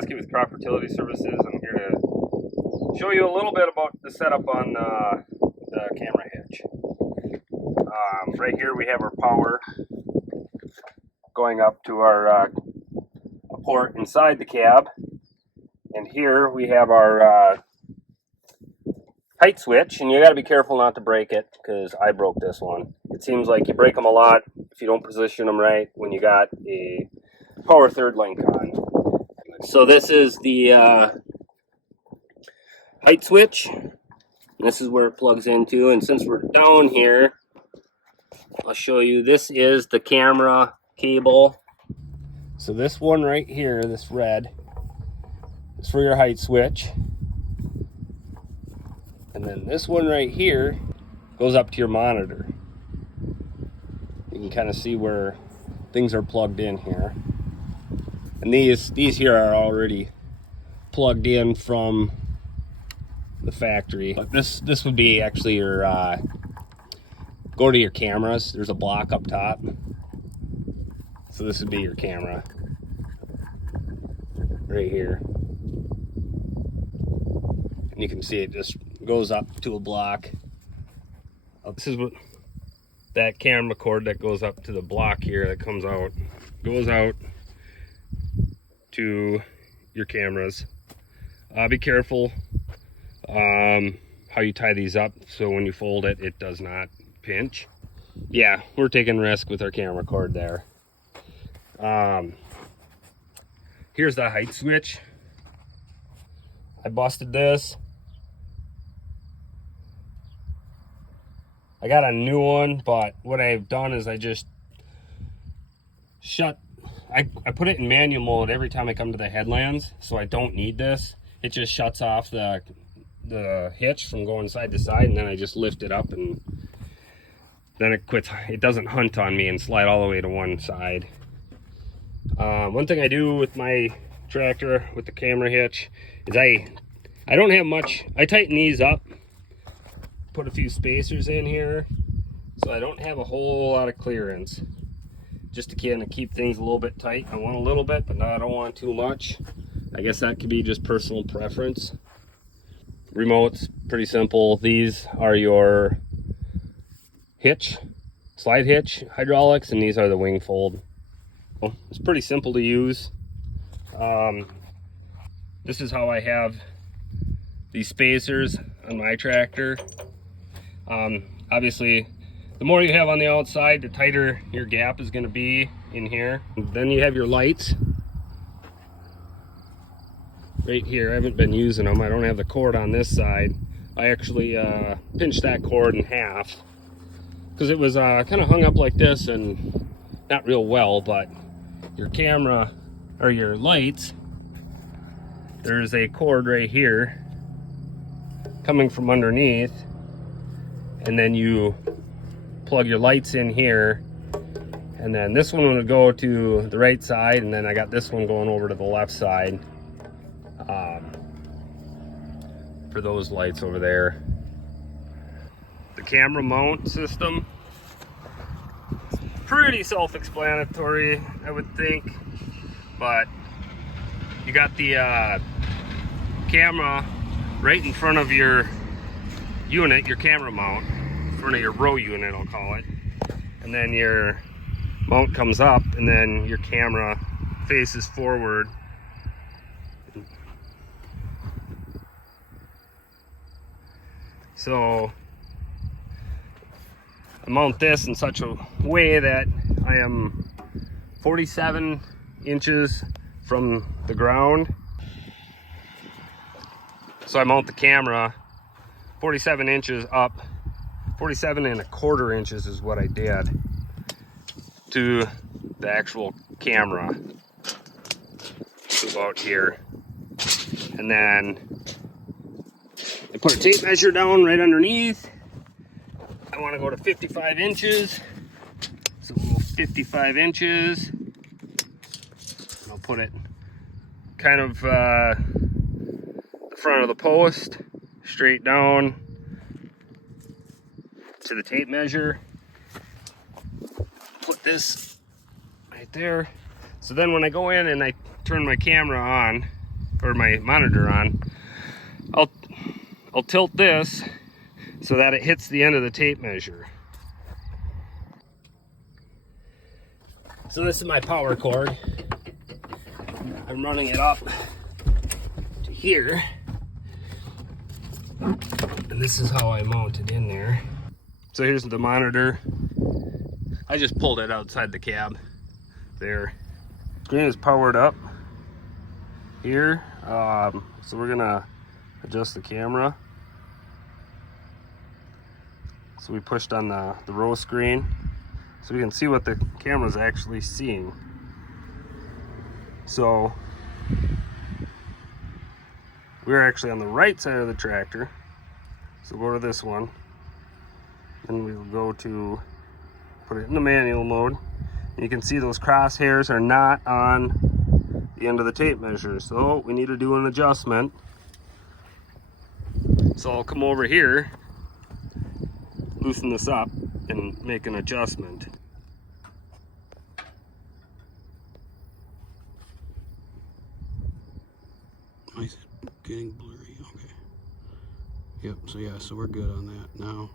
Kasky with Crop Fertility Services. I'm here to show you a little bit about the setup on the camera hitch. Right here we have our power going up to our port inside the cab, and here we have our height switch, and you got to be careful not to break it because I broke this one. It seems like you break them a lot if you don't position them right when you got a power third link on. So this is the height switch. This is where it plugs into, and since we're down here, I'll show you. This is the camera cable. So this one right here, this red, is for your height switch. And then this one right here goes up to your monitor. You can kind of see where things are plugged in here. And these here are already plugged in from the factory. But this would be actually your go to your cameras. There's a block up top. So this would be your camera right here. And you can see it just goes up to a block. This is what that camera cord that goes up to the block here that comes out, goes out to your cameras. Be careful how you tie these up so when you fold it, it does not pinch. Yeah, we're taking risk with our camera cord there. Here's the height switch. I busted this. I got a new one, but what I've done is I just I put it in manual mode every time I come to the headlands, so I don't need this. It just shuts off the hitch from going side to side, and then I just lift it up, and then it quits. It doesn't hunt on me and slide all the way to one side. One thing I do with my tractor with the camera hitch is I don't have much. I tighten these up, put a few spacers in here, so I don't have a whole lot of clearance, just to kind of keep things a little bit tight. I want a little bit, but I don't want too much. I guess that could be just personal preference. Remote's pretty simple. These are your hitch, slide hitch hydraulics, and these are the wing fold. It's pretty simple to use. This is how I have these spacers on my tractor. Obviously, the more you have on the outside, the tighter your gap is going to be in here. And then you have your lights right here. I haven't been using them. I don't have the cord on this side. I actually pinched that cord in half because it was kind of hung up like this and not real well. But your camera or your lights, there's a cord right here coming from underneath, and then you plug your lights in here, and then this one would go to the right side, and then I got this one going over to the left side for those lights over there. The camera mount system, pretty self-explanatory, I would think, but you got the camera right in front of your unit, your camera mount, in front of your row unit, I'll call it, and then your mount comes up, and then your camera faces forward. So I mount this in such a way that I am 47 inches from the ground. So I mount the camera 47 inches up, 47.25 inches is what I did to the actual camera. About here. And then I put a tape measure down right underneath. I want to go to 55 inches. So we'll go 55 inches. I'll put it kind of the front of the post, straight down to the tape measure. Put this right there. So then when I go in and I turn my camera on, or my monitor on, I'll tilt this so that it hits the end of the tape measure. So this is my power cord. I'm running it up to here. And this is how I mount it in there. So here's the monitor. I just pulled it outside the cab there. Screen is powered up here. So we're gonna adjust the camera. So we pushed on the row screen so we can see what the camera's actually seeing. So we're actually on the right side of the tractor. So go to this one, and we'll go to put it in the manual mode. And you can see those crosshairs are not on the end of the tape measure, so we need to do an adjustment. So I'll come over here, loosen this up, and make an adjustment. It's getting blurry. Okay. Yep. So yeah. So we're good on that now.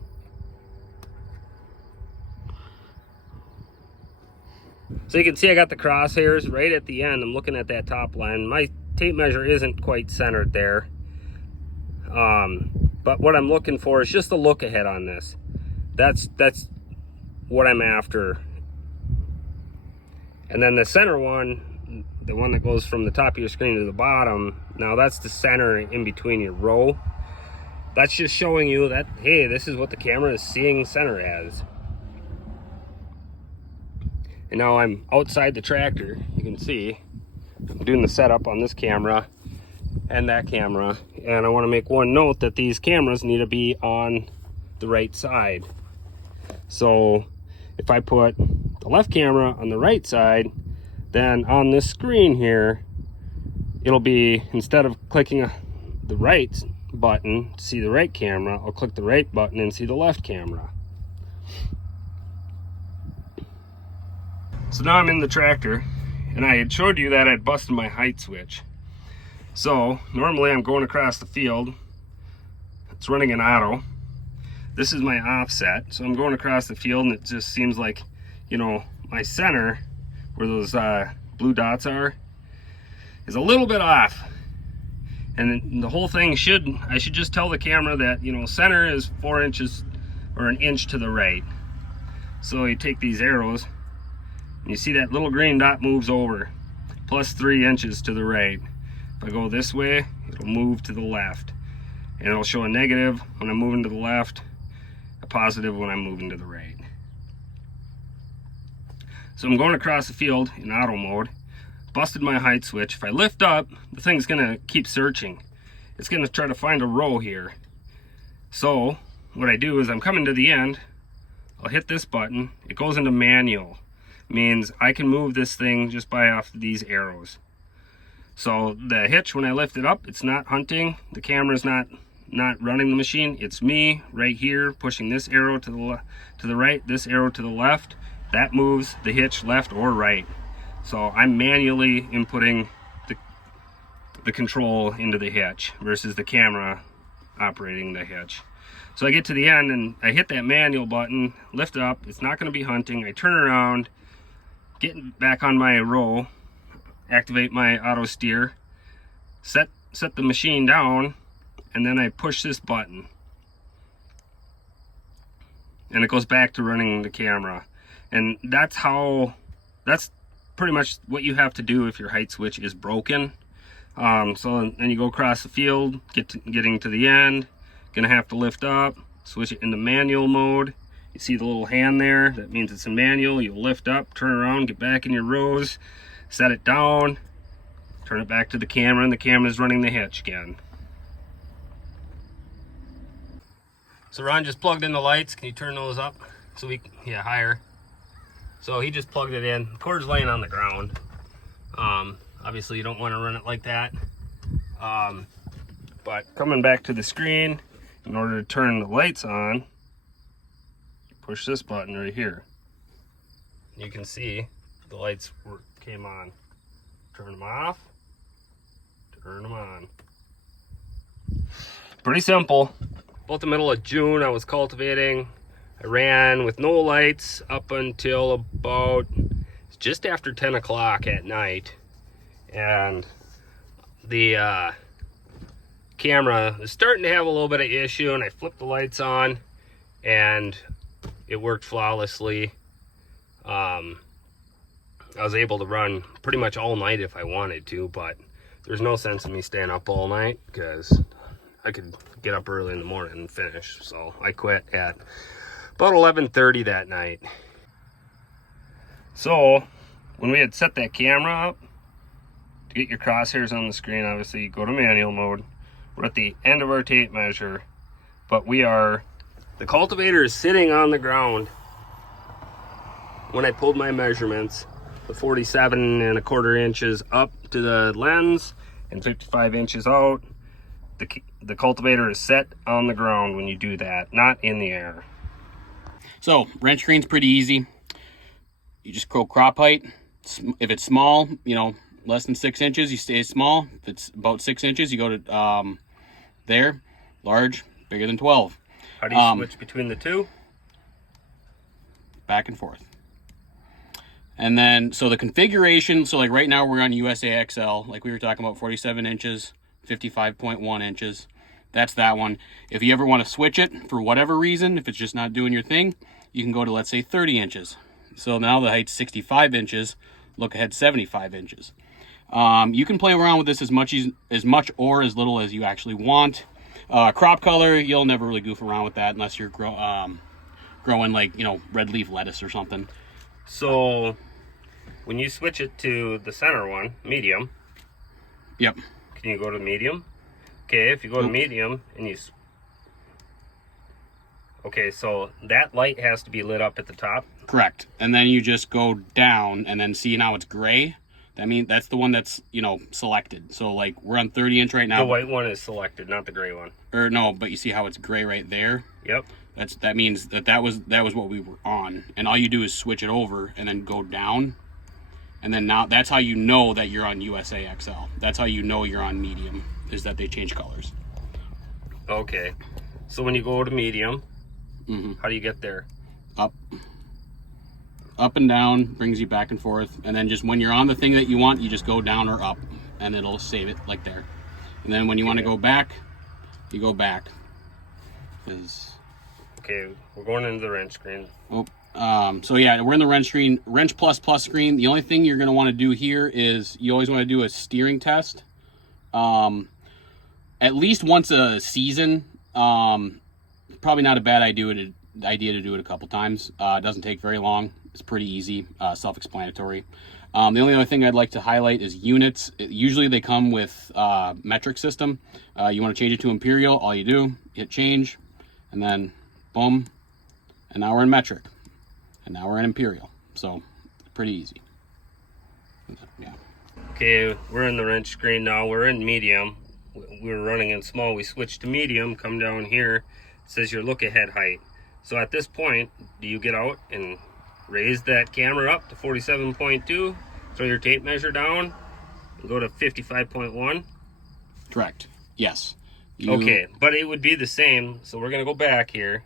So you can see I got the crosshairs right at the end. I'm looking at that top line. My tape measure isn't quite centered there. But what I'm looking for is just a look ahead on this. That's what I'm after. And then the center one, the one that goes from the top of your screen to the bottom, now that's the center in between your row. That's just showing you that, hey, this is what the camera is seeing center as. And now I'm outside the tractor. You can see I'm doing the setup on this camera and that camera. And I want to make one note that these cameras need to be on the right side. So if I put the left camera on the right side, then on this screen here, it'll be, instead of clicking the right button to see the right camera, I'll click the right button and see the left camera. So now I'm in the tractor, and I had showed you that I'd busted my height switch. So normally I'm going across the field. It's running an auto. This is my offset. So I'm going across the field, and it just seems like, you know, my center, where those blue dots are, is a little bit off. And the whole thing I should just tell the camera that, you know, center is 4 inches or an inch to the right. So you take these arrows, and you see that little green dot moves over, plus 3 inches to the right. If I go this way, it'll move to the left. And it'll show a negative when I'm moving to the left, a positive when I'm moving to the right. So I'm going across the field in auto mode, busted my height switch. If I lift up, the thing's gonna keep searching. It's gonna try to find a row here. So what I do is I'm coming to the end, I'll hit this button, it goes into manual. Means I can move this thing just by off these arrows. So the hitch, when I lift it up, it's not hunting. The camera's not running the machine. It's me right here pushing this arrow to the right, this arrow to the left. That moves the hitch left or right. So I'm manually inputting the control into the hitch versus the camera operating the hitch. So I get to the end and I hit that manual button, lift up. It's not going to be hunting. I turn around, get back on my row, activate my auto steer, set the machine down, and then I push this button. And it goes back to running the camera. And that's pretty much what you have to do if your height switch is broken. So then you go across the field, getting to the end, gonna have to lift up, switch it into manual mode. You see the little hand there, that means it's in manual. You'll lift up, turn around, get back in your rows, set it down, turn it back to the camera, and the camera's running the hitch again. So Ron just plugged in the lights. Can you turn those up? So yeah, higher. So he just plugged it in. The cord's laying on the ground. Obviously you don't want to run it like that. But coming back to the screen, in order to turn the lights on, push this button right here. You can see the lights came on. Turn them off, turn Turn them on. Pretty simple. About the middle of June, I was cultivating. I ran with no lights up until about just after 10 o'clock at night. And the camera is starting to have a little bit of issue, and I flipped the lights on and it worked flawlessly. I was able to run pretty much all night if I wanted to, but there's no sense in me staying up all night because I could get up early in the morning and finish. So I quit at about 11:30 that night. So when we had set that camera up, to get your crosshairs on the screen, obviously you go to manual mode. We're at the end of our tape measure, but the cultivator is sitting on the ground. When I pulled my measurements, the 47.25 inches up to the lens and 55 inches out, the cultivator is set on the ground when you do that, not in the air. So wrench screen's pretty easy. You just go crop height. If it's small, less than 6 inches, you stay small. If it's about 6 inches, you go to there. Large, bigger than 12. How do you switch between the two? Back and forth. And then, so the configuration, so like right now we're on USA XL, like we were talking about, 47 inches, 55.1 inches. That's that one. If you ever want to switch it for whatever reason, if it's just not doing your thing, you can go to, let's say, 30 inches. So now the height's 65 inches, look ahead 75 inches. You can play around with this as much or as little as you actually want. Crop color, you'll never really goof around with that unless you're growing like, red leaf lettuce or something. So when you switch it to the center one, medium. Yep. Can you go to medium? Okay, if you go to medium and you... Okay, so that light has to be lit up at the top? Correct. And then you just go down and then see now it's gray. That means that's the one that's, selected. So like we're on 30 inch right now. The white one is selected, not the gray one. Or no, but you see how it's gray right there? Yep. That means that was what we were on. And all you do is switch it over and then go down. And then now that's how you know that you're on USA XL. That's how you know you're on medium, is that they change colors. Okay. So when you go to medium, how do you get there? Up and down, brings you back and forth. And then just when you're on the thing that you want, you just go down or up and it'll save it like there. And then when you want to go back, you go back. Okay, we're going into the wrench screen. So yeah, we're in the wrench screen, wrench plus screen. The only thing you're going to want to do here is you always want to do a steering test. At least once a season. Probably not a bad idea to do it a couple times. It doesn't take very long. It's pretty easy, self-explanatory. The only other thing I'd like to highlight is units. Usually they come with metric system. You want to change it to imperial, all you do, hit change, and then boom, and now we're in metric. And now we're in imperial. So, pretty easy. Yeah. Okay, we're in the wrench screen now. We're in medium. We were running in small. We switched to medium. Come down here. It says your look ahead height. So at this point, do you get out and raise that camera up to 47.2? Throw your tape measure down and go to 55.1? Correct. Yes. Okay, but it would be the same. So we're going to go back here.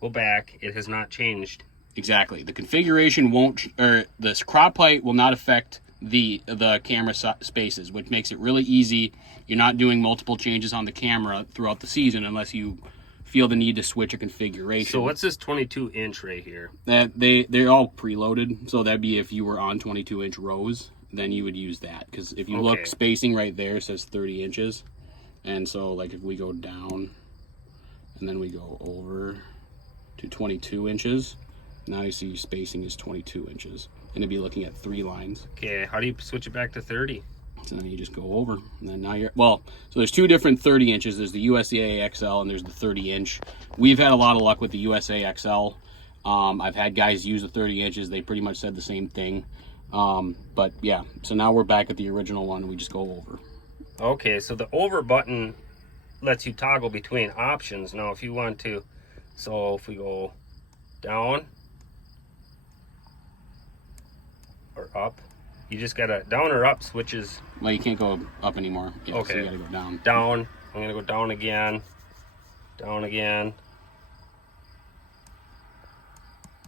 Go back. It has not changed. Exactly. The configuration won't, or this crop height will not affect the camera spaces, which makes it really easy. You're not doing multiple changes on the camera throughout the season unless you feel the need to switch a configuration. So what's this 22 inch right here? They're all preloaded. So that'd be if you were on 22 inch rows, then you would use that. Because if you look, spacing right there says 30 inches. And so like if we go down and then we go over to 22 inches, now you see spacing is 22 inches. And it'd be looking at 3 lines. Okay, how do you switch it back to 30? So then you just go over, and then now you're, so there's 2 different 30 inches. There's the USA XL and there's the 30 inch. We've had a lot of luck with the USA XL. I've had guys use the 30 inches. They pretty much said the same thing. But yeah, so now we're back at the original one. We just go over. Okay, so the over button lets you toggle between options. Now if you want to, so if we go down or up, You just gotta, down or up switches. Well, you can't go up anymore. Yeah, Okay. So you gotta go down. Down. I'm gonna go down again. Down again.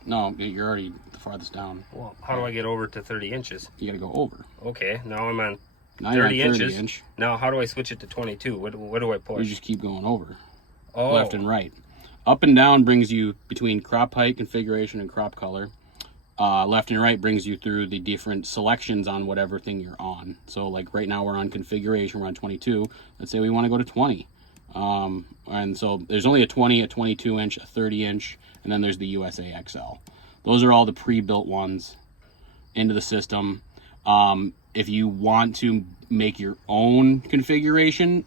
No, you're already the farthest down. Well, how do I get over to 30 inches? You gotta go over. Okay, now I'm on Now you're on 30 30 inches. inch. Now how do I switch it to 22? What do I push? You just keep going over. Oh. Left and right. Up and down brings you between crop height, configuration, and crop color. Left and right brings you through the different selections on whatever thing you're on. So like right now we're on configuration, we're on 22. Let's say we want to go to 20. And so there's only a 20, a 22 inch, a 30 inch, and then there's the USA XL. Those are all the pre-built ones into the system. If you want to make your own configuration,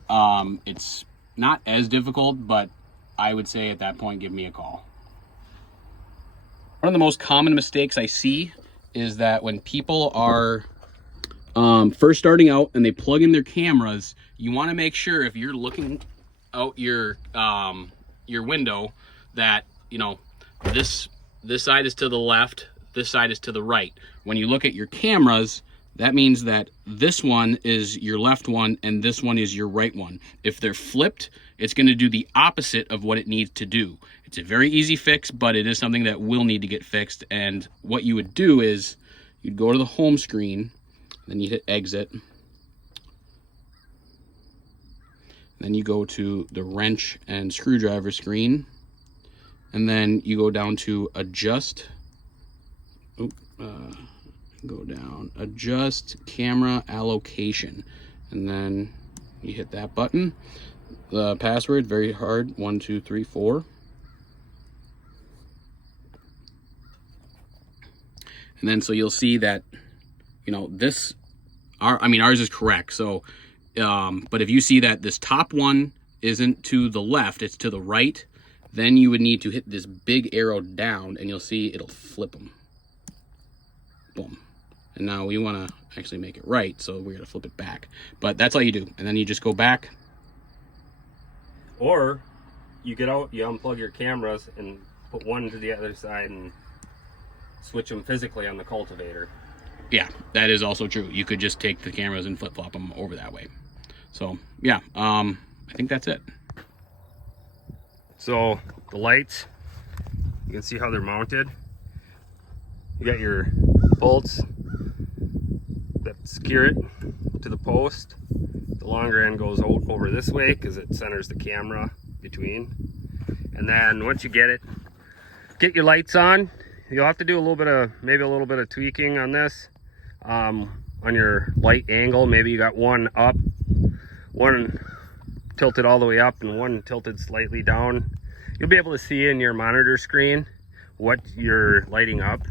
it's not as difficult, but I would say at that point, give me a call. One of the most common mistakes I see is that when people are first starting out and they plug in their cameras, you want to make sure if you're looking out your window that, you know, this side is to the left, this side is to the right. When you look at your cameras, that means that this one is your left one and this one is your right one. If they're flipped, it's going to do the opposite of what it needs to do. It's a very easy fix, but it is something that will need to get fixed. And what you would do is you'd go to the home screen, then you hit exit. Then you go to the wrench and screwdriver screen, and then you go down to adjust. Go down, adjust camera allocation, and then you hit that button. The password, very hard, 1 2 3 4. And then so you'll see that, you know, this, ours is correct. So, but if you see that this top one isn't to the left, it's to the right, then you would need to hit this big arrow down, and you'll see it'll flip them. Boom. And now we want to actually make it right, so we're going to flip it back. But that's all you do. And then you just go back. Or you get out, you unplug your cameras and put one to the other side and switch them physically on the cultivator. Yeah, that is also true. You could just take the cameras and flip-flop them over that way. So, yeah, I think that's it. So, the lights, you can see how they're mounted. You got your bolts that secure it to the post. The longer end goes out over this way because it centers the camera between. And then once you get your lights on, you'll have to do maybe a little bit of tweaking on this, on your light angle. Maybe you got one up, one tilted all the way up, and one tilted slightly down. You'll be able to see in your monitor screen what you're lighting up.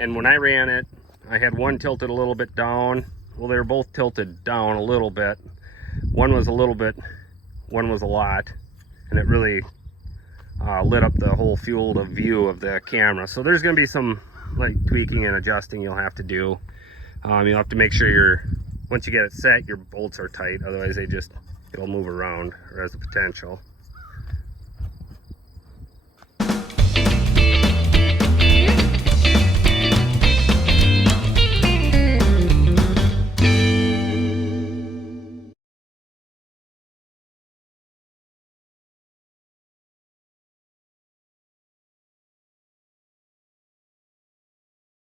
And when I ran it, I had one tilted a little bit down. Well, they were both tilted down a little bit. One was a little bit, one was a lot, and it really lit up the whole field of view of the camera. So there's going to be some like tweaking and adjusting you'll have to do. You'll have to make sure once you get it set, your bolts are tight. Otherwise, it'll move around or has the potential.